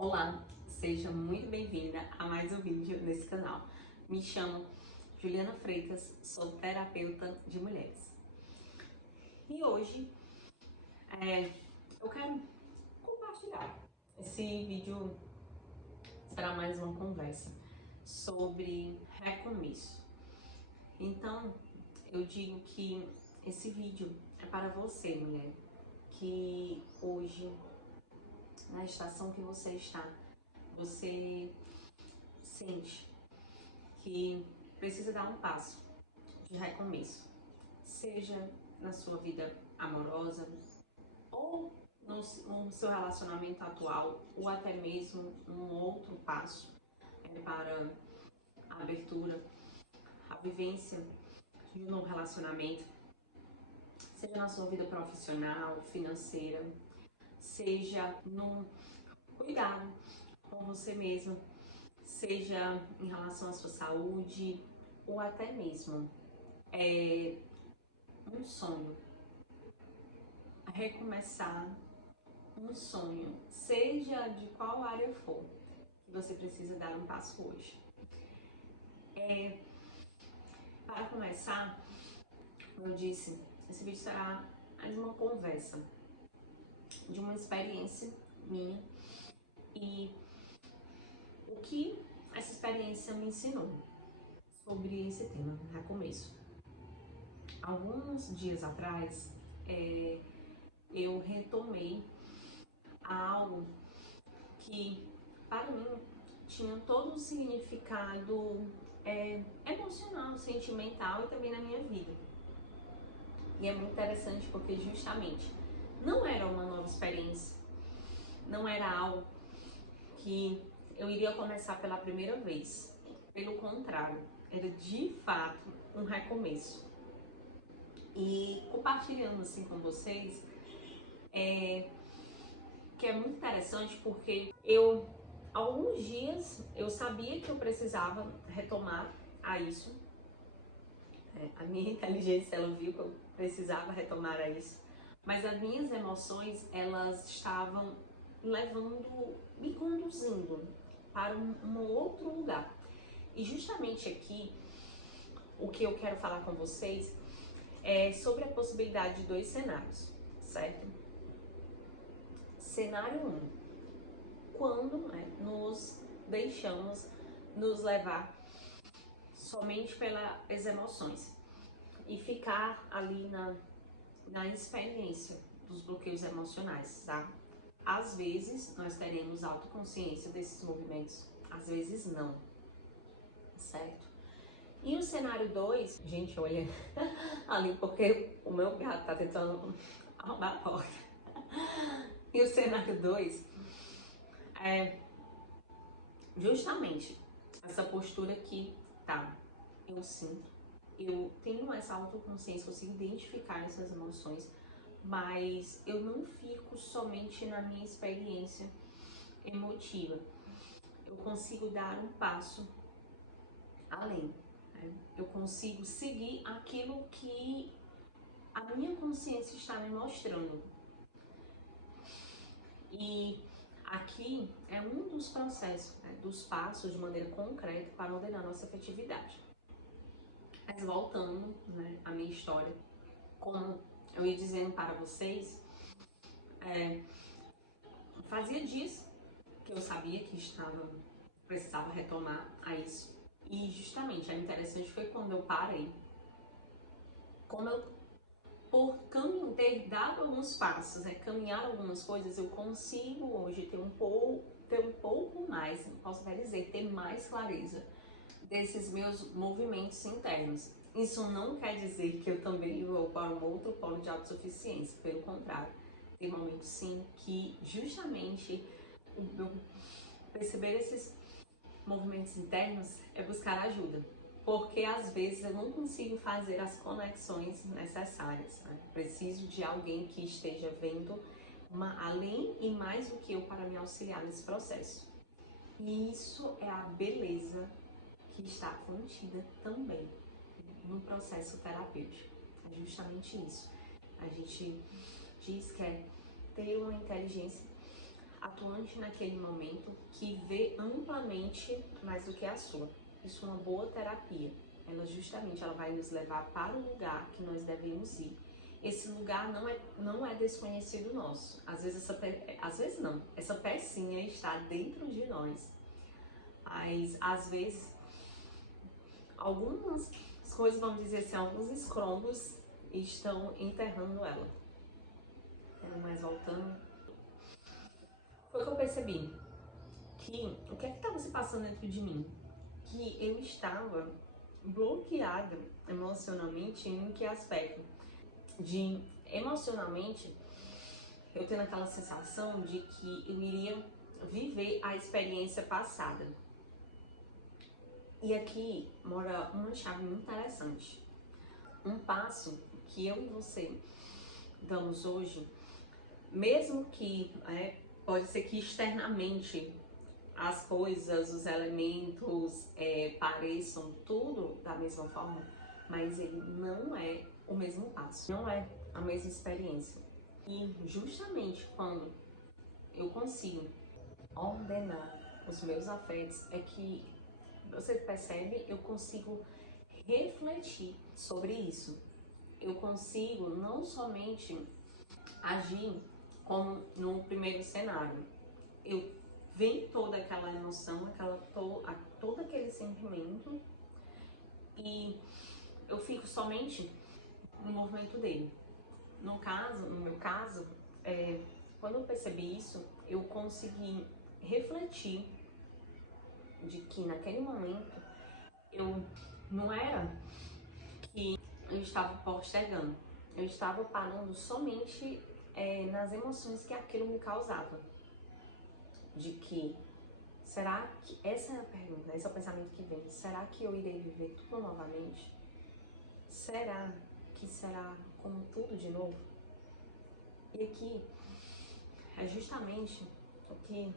Olá, seja muito bem-vinda a mais um vídeo nesse canal. Me chamo Juliana Freitas, sou terapeuta de mulheres. E hoje eu quero compartilhar. Esse vídeo será mais uma conversa sobre recomeço. Então, eu digo que esse vídeo é para você, mulher, que hoje, na estação que você está, você sente que precisa dar um passo de recomeço, seja na sua vida amorosa ou no seu relacionamento atual, ou até mesmo um outro passo para a abertura, a vivência de um novo relacionamento, seja na sua vida profissional, financeira, seja no cuidado com você mesma, seja em relação à sua saúde, ou até mesmo um sonho, recomeçar um sonho, seja de qual área for, que você precisa dar um passo hoje. Para começar, como eu disse, esse vídeo será mais uma conversa de uma experiência minha e o que essa experiência me ensinou sobre esse tema, recomeço. Alguns dias atrás, eu retomei algo que, para mim, tinha todo um significado emocional, sentimental e também na minha vida. E é muito interessante porque justamente não era uma nova experiência, não era algo que eu iria começar pela primeira vez. Pelo contrário, era de fato um recomeço. E compartilhando assim com vocês, que é muito interessante porque alguns dias eu sabia que eu precisava retomar a isso. A minha inteligência, ela viu que eu precisava retomar a isso. Mas as minhas emoções, elas estavam me conduzindo para um outro lugar. E justamente aqui, o que eu quero falar com vocês é sobre a possibilidade de dois cenários, certo? Cenário 1, quando nos deixamos nos levar somente pelas emoções e ficar ali na experiência dos bloqueios emocionais, tá? Às vezes nós teremos autoconsciência desses movimentos, às vezes não, certo? E o cenário 2, gente, olha ali porque o meu gato tá tentando arrombar a porta. E o cenário 2 é justamente essa postura que, tá, eu sinto, eu tenho essa autoconsciência, consigo identificar essas emoções, mas eu não fico somente na minha experiência emotiva. Eu consigo dar um passo além. Eu consigo seguir aquilo que a minha consciência está me mostrando. E aqui é um dos processos, dos passos de maneira concreta para ordenar nossa afetividade. Mas voltando à minha história, como eu ia dizendo para vocês, fazia dias que eu sabia que precisava retomar a isso. E justamente, é interessante foi quando eu parei. Como eu, por ter dado alguns passos, caminhar algumas coisas, eu consigo hoje ter um pouco mais, não posso até dizer, ter mais clareza desses meus movimentos internos. Isso não quer dizer que eu também vou para um outro polo de autossuficiência, pelo contrário. Tem momentos sim que justamente eu perceber esses movimentos internos é buscar ajuda, porque às vezes eu não consigo fazer as conexões necessárias, Preciso de alguém que esteja vendo além e mais do que eu para me auxiliar nesse processo. E isso é a beleza que está contida também no processo terapêutico. É justamente isso. A gente diz que é ter uma inteligência atuante naquele momento, que vê amplamente mais do que a sua. Isso é uma boa terapia. Ela vai nos levar para o lugar que nós devemos ir. Esse lugar não é desconhecido nosso. Às vezes não. Essa pecinha está dentro de nós. Mas às vezes algumas coisas, vamos dizer assim, alguns escombros estão enterrando ela. Mas voltando, foi que eu percebi que o que é que estava se passando dentro de mim? Que eu estava bloqueada emocionalmente. Em que aspecto? De emocionalmente eu tendo aquela sensação de que eu iria viver a experiência passada. E aqui mora uma chave muito interessante. Um passo que eu e você damos hoje, mesmo que pode ser que externamente as coisas, os elementos pareçam tudo da mesma forma, mas ele não é o mesmo passo, não é a mesma experiência. E justamente quando eu consigo ordenar os meus afetos, é que você percebe, eu consigo refletir sobre isso. Eu consigo não somente agir como no primeiro cenário. Eu venho toda aquela emoção, todo aquele sentimento, e eu fico somente no movimento dele. No meu caso, quando eu percebi isso, eu consegui refletir de que naquele momento eu não era que eu estava postergando, eu estava parando somente nas emoções que aquilo me causava. De que, será que, essa é a pergunta, esse é o pensamento que vem, será que eu irei viver tudo novamente? Será que será como tudo de novo? E aqui é justamente o que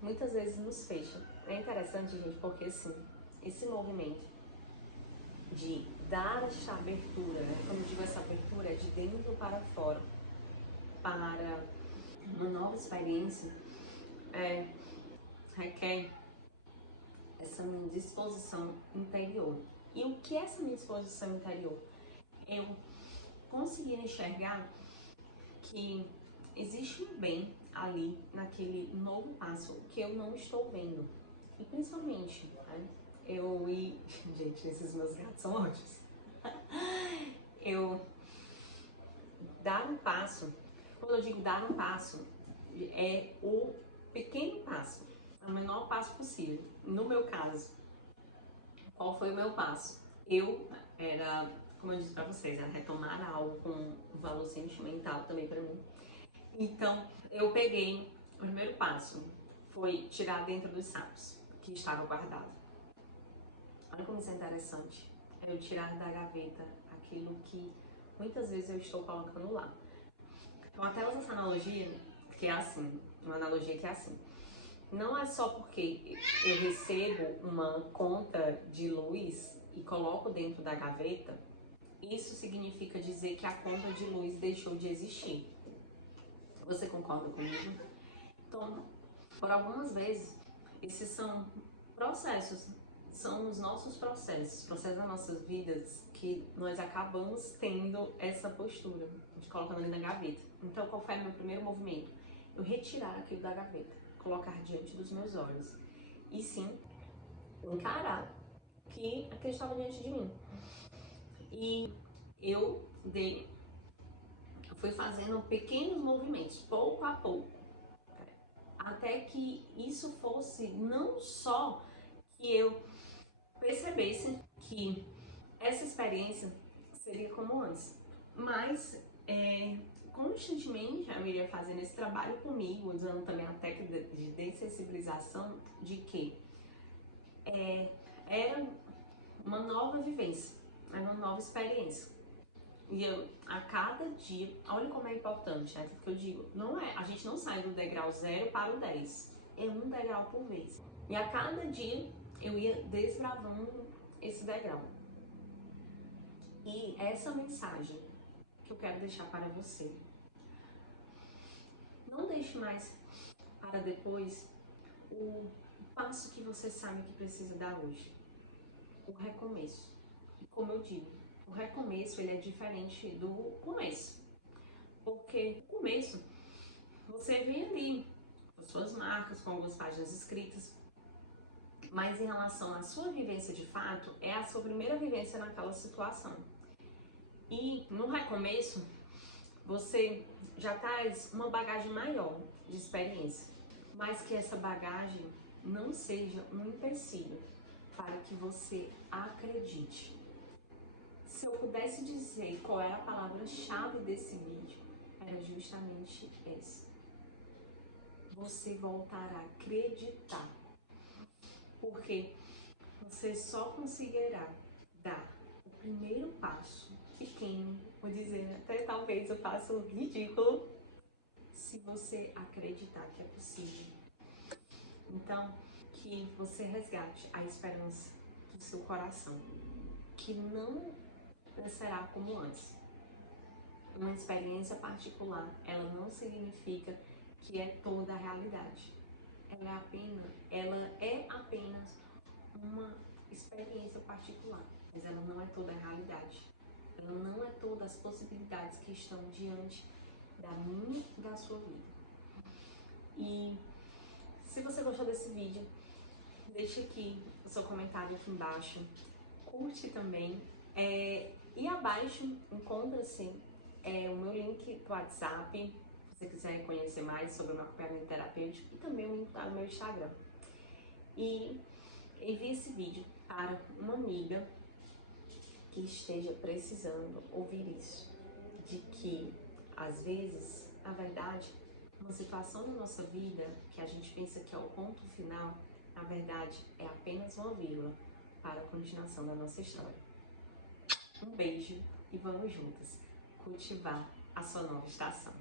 muitas vezes nos fecha. É interessante, gente, porque assim, esse movimento de dar essa abertura, quando eu digo essa abertura, é de dentro para fora, para uma nova experiência, requer essa minha disposição interior. E o que é essa minha disposição interior? Eu conseguir enxergar que existe um bem ali naquele novo passo que eu não estou vendo. E principalmente, gente, esses meus gatos são ótimos. Eu dar um passo, quando eu digo dar um passo, é o pequeno passo, o menor passo possível. No meu caso, qual foi o meu passo? Como eu disse pra vocês, era retomar algo com um valor sentimental também pra mim. Então, eu peguei, o primeiro passo foi tirar dentro dos sacos que estava guardado. Olha como isso é interessante. É eu tirar da gaveta aquilo que muitas vezes eu estou colocando lá. Então, até uso essa analogia, que é assim, uma analogia que é assim. Não é só porque eu recebo uma conta de luz e coloco dentro da gaveta, isso significa dizer que a conta de luz deixou de existir. Você concorda comigo? Então, por algumas vezes, esses são processos, são os nossos processos das nossas vidas, que nós acabamos tendo essa postura de colocando ali na gaveta. Então, qual foi o meu primeiro movimento? Eu retirar aquilo da gaveta, colocar diante dos meus olhos e sim encarar que aquilo estava diante de mim. E eu fui fazendo pequenos movimentos, pouco a pouco, até que isso fosse não só que eu percebesse que essa experiência seria como antes, mas constantemente eu iria fazendo esse trabalho comigo, usando também a técnica de dessensibilização, de que era uma nova vivência, era uma nova experiência. E eu, a cada dia, olha como é importante, né? Porque eu digo, a gente não sai do degrau 0 para o 10, é um degrau por vez. E a cada dia eu ia desbravando esse degrau. E essa mensagem que eu quero deixar para você: não deixe mais para depois o passo que você sabe que precisa dar hoje, o recomeço. E como eu digo, o recomeço ele é diferente do começo, porque no começo você vem ali com suas marcas, com algumas páginas escritas, mas em relação à sua vivência de fato, é a sua primeira vivência naquela situação. E no recomeço, você já traz uma bagagem maior de experiência, mas que essa bagagem não seja um empecilho para que você acredite. Se eu pudesse dizer qual é a palavra-chave desse vídeo, era justamente essa. Você voltar a acreditar. Porque você só conseguirá dar o primeiro passo pequeno, vou dizer até talvez eu faça o ridículo, se você acreditar que é possível. Então, que você resgate a esperança do seu coração, que não será como antes. Uma experiência particular, ela não significa que é toda a realidade. Ela é apenas uma experiência particular, mas ela não é toda a realidade. Ela não é todas as possibilidades que estão diante da minha e da sua vida. E se você gostou desse vídeo, deixe aqui o seu comentário aqui embaixo, curte também, e abaixo encontra-se o meu link do WhatsApp, se você quiser conhecer mais sobre o meu acompanhamento terapêutico, e também o link do meu Instagram. E envie esse vídeo para uma amiga que esteja precisando ouvir isso, de que às vezes, na verdade, uma situação na nossa vida que a gente pensa que é o ponto final, na verdade é apenas uma vírgula para a continuação da nossa história. Um beijo e vamos juntas cultivar a sua nova estação.